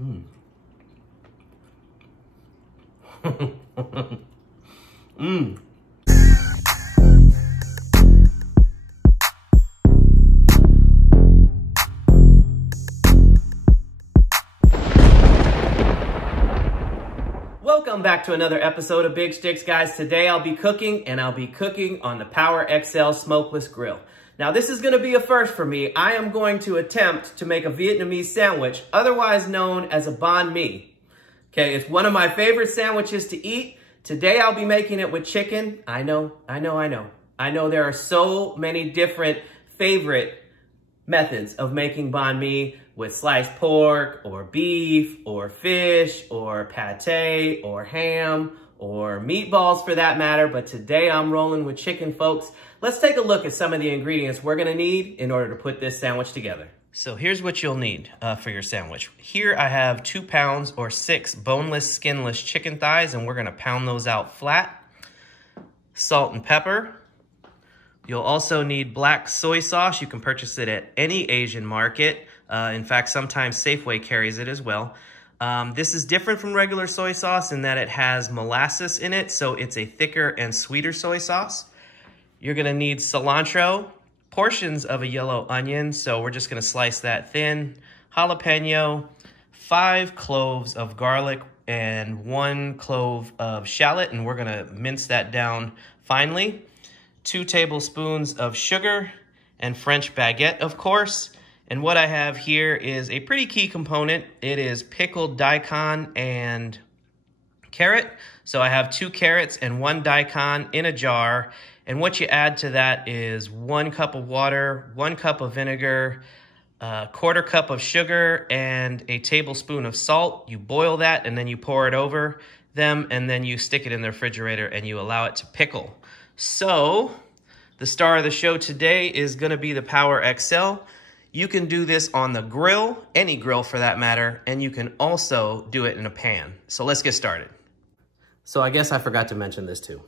Mmm. Mmm. Welcome back to another episode of Big Shticks, guys. Today I'll be cooking, and I'll be cooking on the POWER XL Smokeless Grill. Now this is gonna be a first for me. I am going to attempt to make a Vietnamese sandwich, otherwise known as a banh mi. Okay, it's one of my favorite sandwiches to eat. Today I'll be making it with chicken. I know there are so many different favorite methods of making banh mi, with sliced pork or beef or fish or pate or ham or meatballs for that matter. But today I'm rolling with chicken, folks. Let's take a look at some of the ingredients we're gonna need in order to put this sandwich together. So here's what you'll need for your sandwich. Here I have 2 pounds or 6 boneless, skinless chicken thighs, and we're gonna pound those out flat. Salt and pepper. You'll also need black soy sauce. You can purchase it at any Asian market. In fact, sometimes Safeway carries it as well. This is different from regular soy sauce in that it has molasses in it, so it's a thicker and sweeter soy sauce. You're gonna need cilantro, portions of a yellow onion, so we're just gonna slice that thin, jalapeño, 5 cloves of garlic, and 1 clove of shallot, and we're gonna mince that down finely. 2 tablespoons of sugar, and French baguette, of course. And what I have here is a pretty key component. It is pickled daikon and carrot. So I have 2 carrots and 1 daikon in a jar. And what you add to that is 1 cup of water, 1 cup of vinegar, a 1/4 cup of sugar, and a tablespoon of salt. You boil that and then you pour it over them, and then you stick it in the refrigerator and you allow it to pickle. So the star of the show today is gonna be the POWER XL. You can do this on the grill, any grill for that matter, and you can also do it in a pan. So let's get started. So I guess I forgot to mention this too.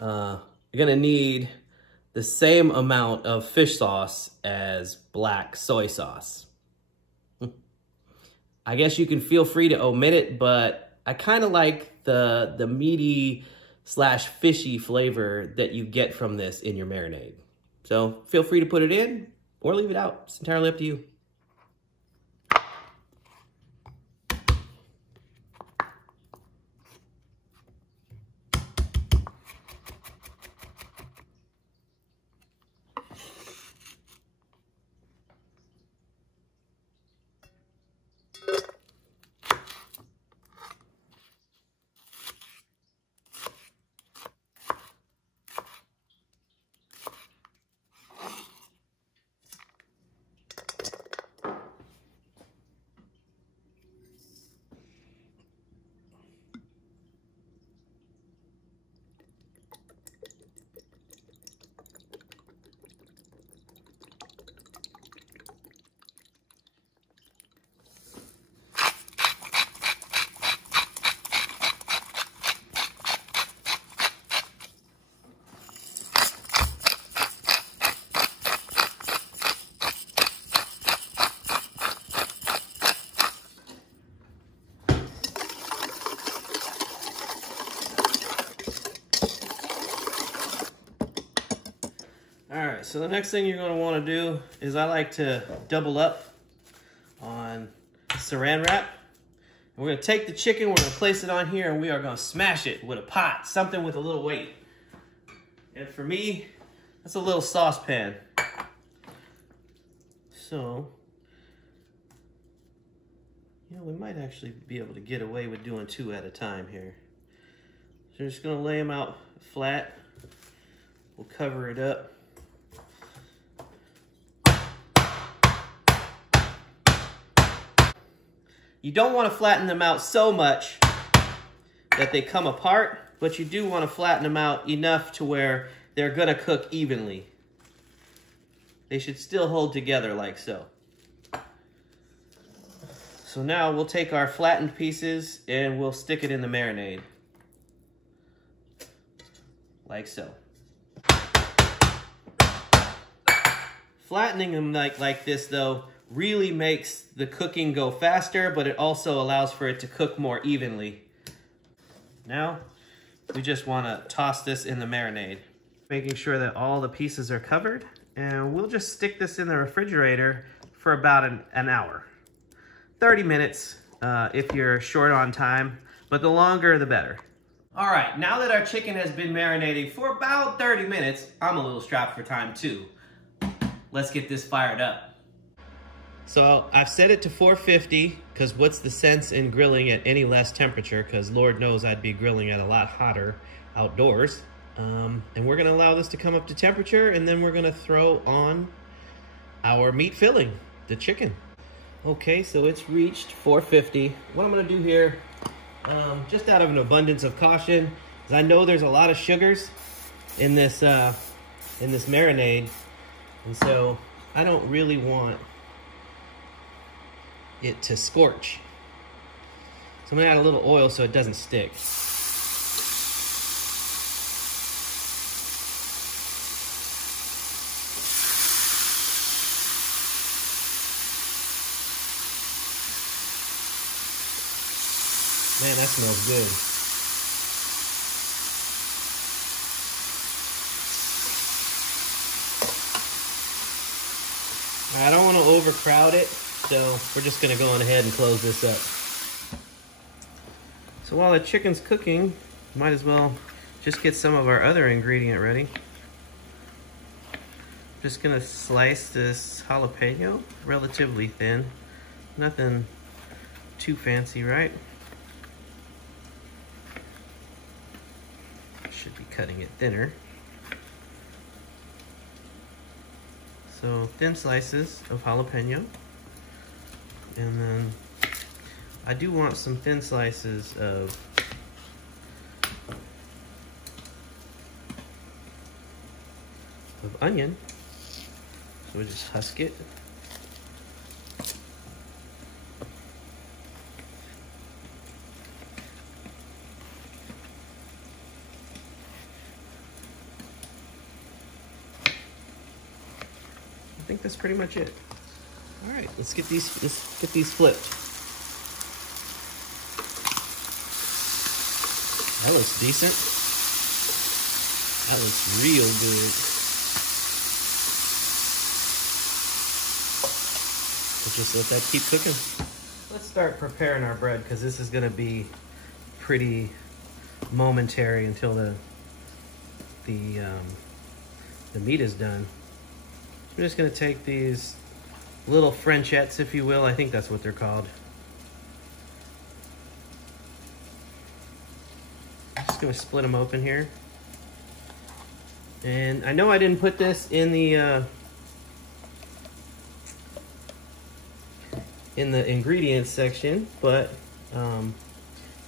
You're gonna need the same amount of fish sauce as black soy sauce. I guess you can feel free to omit it, but I kind of like the meaty / fishy flavor that you get from this in your marinade. So feel free to put it in or leave it out. It's entirely up to you. So the next thing you're going to want to do is I like to double up on saran wrap. We're going to take the chicken, we're going to place it on here, and we are going to smash it with a pot, something with a little weight. And for me, that's a little saucepan. So, you know, we might actually be able to get away with doing 2 at a time here. So we're just going to lay them out flat. We'll cover it up. You don't want to flatten them out so much that they come apart, but you do want to flatten them out enough to where they're going to cook evenly. They should still hold together like so. So now we'll take our flattened pieces and we'll stick it in the marinade. Like so. Flattening them like this though really makes the cooking go faster, but it also allows for it to cook more evenly. Now, we just want to toss this in the marinade, making sure that all the pieces are covered, and we'll just stick this in the refrigerator for about an hour. 30 minutes if you're short on time, but the longer the better. All right, now that our chicken has been marinating for about 30 minutes, I'm a little strapped for time too. Let's get this fired up. So I've set it to 450, because what's the sense in grilling at any less temperature, because Lord knows I'd be grilling at a lot hotter outdoors. And we're gonna allow this to come up to temperature, and then we're gonna throw on our meat filling, the chicken. Okay, so it's reached 450. What I'm gonna do here, just out of an abundance of caution, is I know there's a lot of sugars in this marinade, and so I don't really want it to scorch. So I'm gonna add a little oil so it doesn't stick. Man, that smells good. I don't want to overcrowd it, so we're just gonna go on ahead and close this up. So while the chicken's cooking, might as well just get some of our other ingredient ready. Just gonna slice this jalapeno relatively thin. Nothing too fancy, right? Should be cutting it thinner. So thin slices of jalapeno. And then I do want some thin slices of onion. So we just husk it. I think that's pretty much it. All right, let's get these flipped. That looks decent. That looks real good. Let's just let that keep cooking. Let's start preparing our bread, because this is gonna be pretty momentary until the meat is done. I'm just gonna take these little Frenchettes, if you will. I think that's what they're called. I'm just gonna split them open here. And I know I didn't put this in the ingredients section, but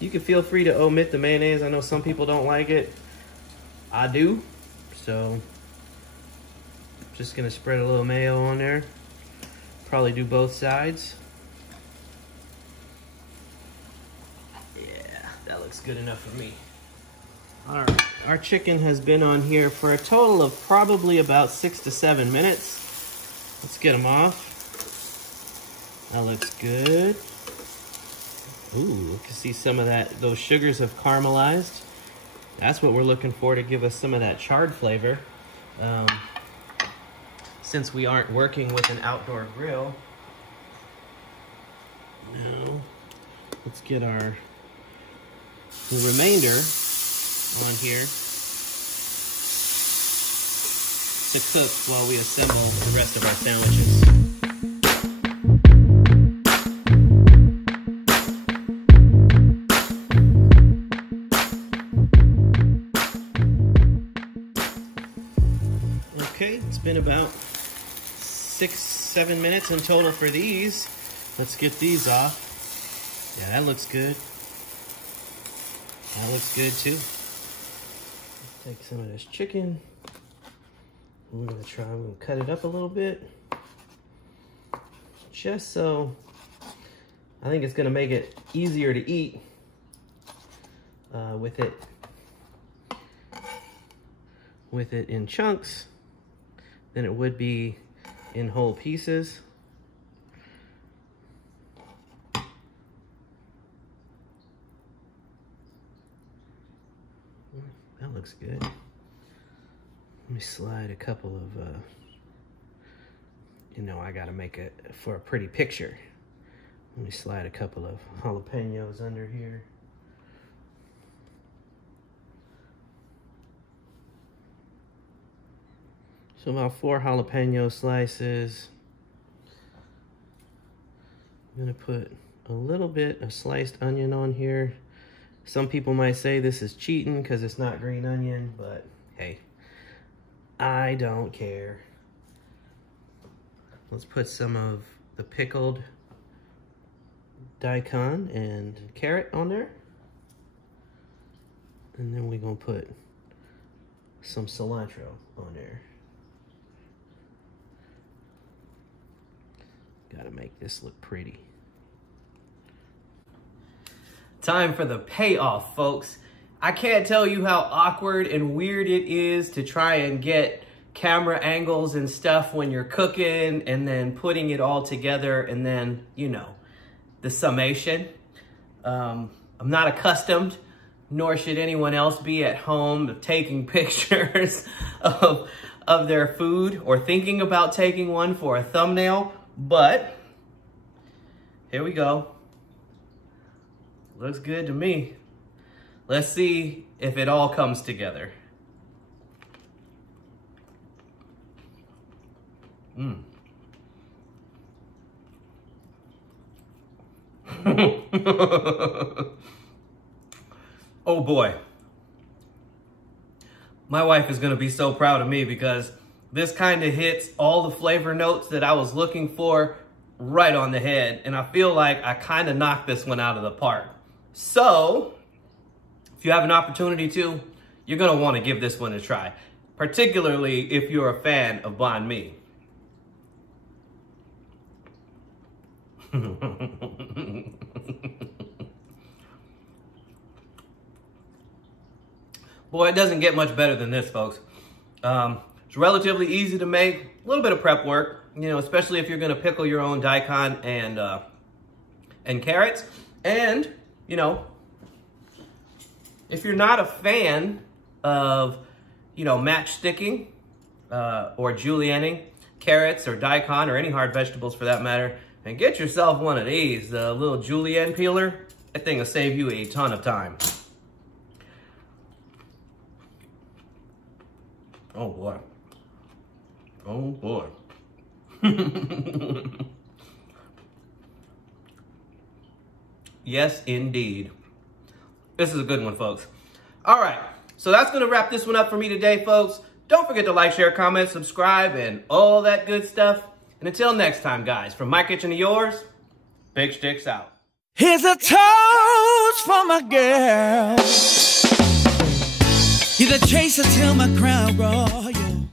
you can feel free to omit the mayonnaise. I know some people don't like it. I do, so just gonna spread a little mayo on there. Probably do both sides. Yeah, that looks good enough for me. All right, our chicken has been on here for a total of probably about 6 to 7 minutes. Let's get them off. That looks good. Ooh, you can see some of those sugars have caramelized. That's what we're looking for to give us some of that charred flavor. Since we aren't working with an outdoor grill. Now, let's get the remainder on here to cook while we assemble the rest of our sandwiches. Okay, it's been about 6-7 minutes in total for these. Let's get these off. Yeah, that looks good. That looks good too. Let's take some of this chicken. I'm gonna cut it up a little bit. Just so, I think it's gonna make it easier to eat with it in chunks than it would be in whole pieces. That looks good. Let me slide a couple of, you know, I gotta make it for a pretty picture. Let me slide a couple of jalapenos under here. So about 4 jalapeno slices. I'm gonna put a little bit of sliced onion on here. Some people might say this is cheating because it's not green onion, but hey, I don't care. Let's put some of the pickled daikon and carrot on there. And then we're gonna put some cilantro on there. Gotta make this look pretty. Time for the payoff, folks. I can't tell you how awkward and weird it is to try and get camera angles and stuff when you're cooking and then putting it all together and then, you know, the summation. I'm not accustomed, nor should anyone else be at home taking pictures of their food or thinking about taking one for a thumbnail, but here we go. Looks good to me. Let's see if it all comes together. Oh boy. My wife is gonna be so proud of me because this kind of hits all the flavor notes that I was looking for right on the head. And I feel like I kind of knocked this one out of the park. So, if you have an opportunity to, you're gonna wanna give this one a try, particularly if you're a fan of banh mi. Boy, it doesn't get much better than this, folks. It's relatively easy to make, a little bit of prep work, you know, especially if you're gonna pickle your own daikon and carrots. And, you know, if you're not a fan of, you know, matchsticking or julienning carrots or daikon or any hard vegetables for that matter, and get yourself one of these, a little julienne peeler. That thing will save you a ton of time. Oh boy. Oh boy. Yes, indeed. This is a good one, folks. All right, so that's gonna wrap this one up for me today, folks. Don't forget to like, share, comment, subscribe, and all that good stuff. And until next time, guys, from my kitchen to yours, Big Shticks out. Here's a toast for my girl. You're the chaser till my crown royal.